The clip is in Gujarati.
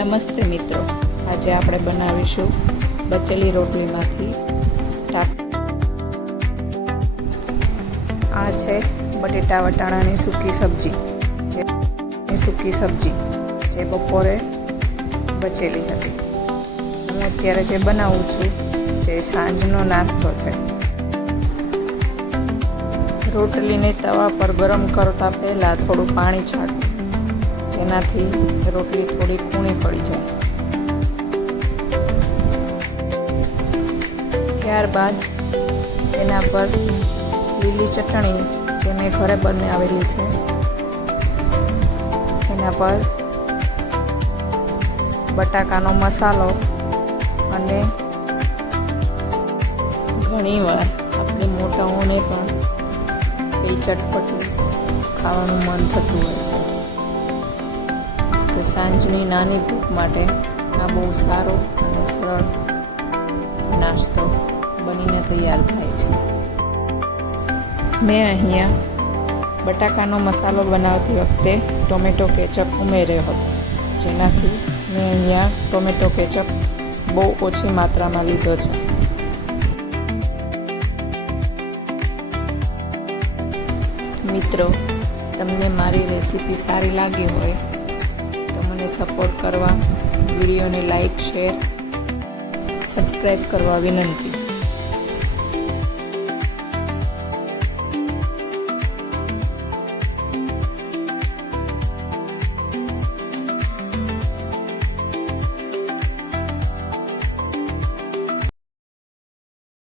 નમસ્તે મિત્રો, આજે આપણે બનાવીશું બચેલી રોટલીમાંથી આ છે બટેટા વટાણાની સૂકી સબ્જી જે બપોરે બચેલી હતી. હું અત્યારે જે બનાવું છું તે સાંજનો નાસ્તો છે. રોટલીને તવા પર ગરમ કરતા પહેલાં થોડું પાણી છાંટવું, જેનાથી રોટલી થોડી કૂણી પડી જાય. ત્યારબાદ તેના પર લીલી ચટણી જે મેં ઘરે બનાવેલી છે એના પર બટાકાનો મસાલો અને ઘણીવાર આપણે મોટાઓને પણ કંઈ ચટપટું ખાવાનું મન થતું હોય છે, તો સાંજની નાની ભૂખ માટે આ બહુ સારો અને સરળ નાસ્તો બનીને તૈયાર થાય છે. મેં અહીંયા બટાકાનો મસાલો બનાવતી વખતે ટોમેટો કેચઅપ ઉમેર્યો હતો, જેનાથી મેં અહીંયા ટોમેટો કેચઅપ બહુ ઓછી માત્રામાં લીધો છે. મિત્રો, તમને મારી રેસીપી સારી લાગી હોય તો મને સપોર્ટ કરવા, વિડીયોને લાઈક, શેર, સબસ્ક્રાઈબ કરવા વિનંતી.